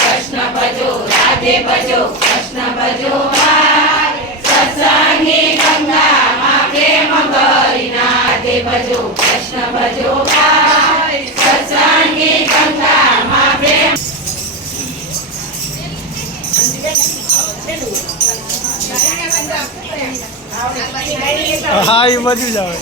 कृष्ण भजो राधे भजो कृष्ण भजो सत्संगी गंगा मां प्रेम भरीना राधे भजो कृष्ण भजो सत्संगी गंगा मां प्रेम हाँ ये बाजू जाओ